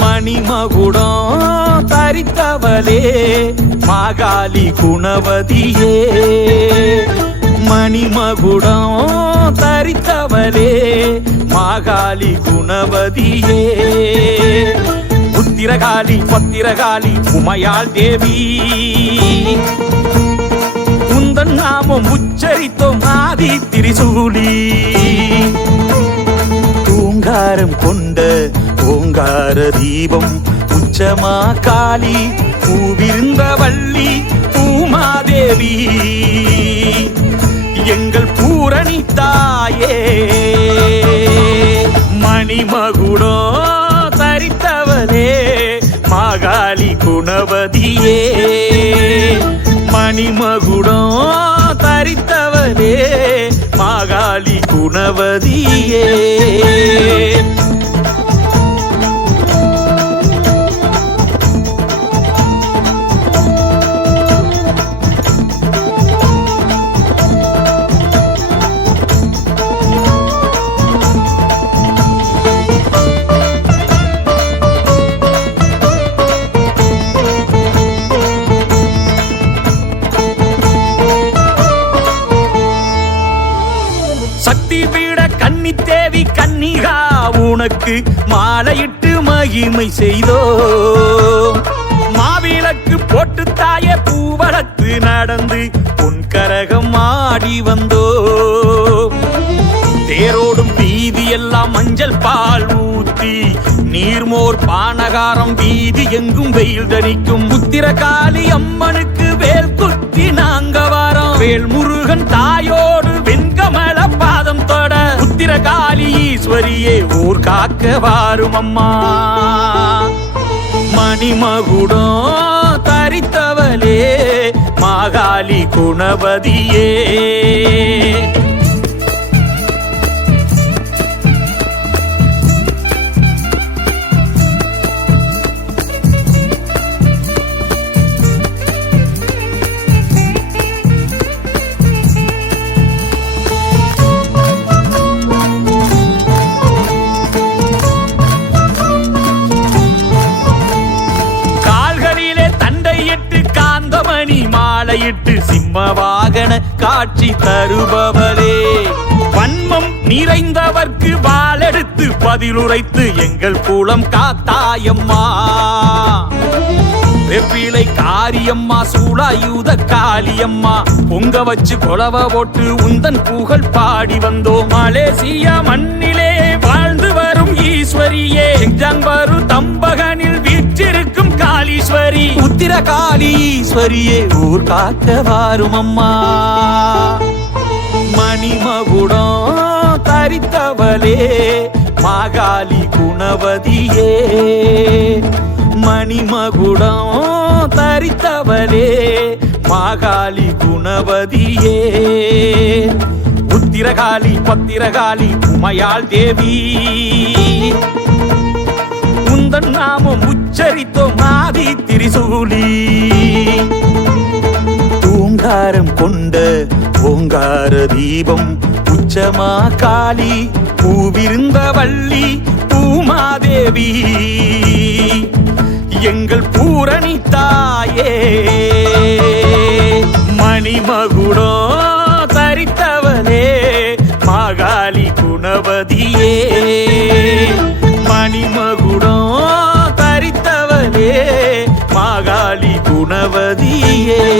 மணிமகுடம் தரித்தவளே மாகாளி குணவதியே மணிமகுடம் தரித்தவளே மாகாளி குணவதியே புத்திரகாளி பத்திரகாளி உமையாள் தேவி உந்தன் நாமம் உச்சரித்தோம் ஆதி திரிசூலி தூங்காரம் கொண்ட சிங்கார தீபம் உச்சமா காளி பூவிருந்த வள்ளி பூமாதேவி எங்கள் பூரணி தாயே மணிமகுடோ தரித்தவளே மாகாளி குணவதியே மணிமகுடோ தரித்தவளே மாகாளி குணவதியே கன்னி தேவி கன்னிகா உனக்கு மாலையிட்டு மகிமை செய்தோ மாவிளக்கு போட்டு தாய பூவளத்து நடந்து கரகம் ஆடி வந்தோ தேரோடும் வீதி எல்லாம் மஞ்சள் பால் ஊத்தி நீர்மோர் பானகாரம் வீதி எங்கும் வெயில் தணிக்கும் புத்திரகாளி அம்மனுக்கு வேல் குத்தி நாங்க வாரம் வேல் முருகன் தாயோ காளி ஈஸ்வரியே ஊர் காக்க வாரும் அம்மா மணிமகுடம் தரித்தவளே மாகாளி குணபதியே தலையிட்டு சிம்ம வாகன காட்சி தருபவரே வன்மம் நிறைந்தவர்க்கு வாழெடுத்து பதிலுரைத்து எங்கள் கூலம் காத்தாயம்மா வெப்பிலை காரியம்மா சூளாயுத காளியம்மா பொங்க வச்சு கொலவ போட்டு உந்தன் புகழ் பாடி வந்தோம் மலேசியா மண்ணிலே வாழ்ந்து வரும் ஈஸ்வரியே ஜம்பரு தம்பக சரியே ஊர் காக்க வாரும் அம்மா மணிமகுடம் தரித்தவளே மாகாளி குணவதியே மணிமகுடம் தரித்தவளே மாகாளி குணவதியே உத்திரகாளி பத்திரகாளி உமையாள் தேவி உந்தன் நாமம் உச்சரித்தோம் ஆதி திரிசூலி கொண்ட ஓங்கார தீபம் உச்சமா காளி பூவிருந்த வள்ளி பூமாதேவி எங்கள் பூரணி தாயே மணிமகுடோ தரித்தவனே மாகாளி குணவதியே மணிமகுடோ தரித்தவனே மாகாளி குணவதியே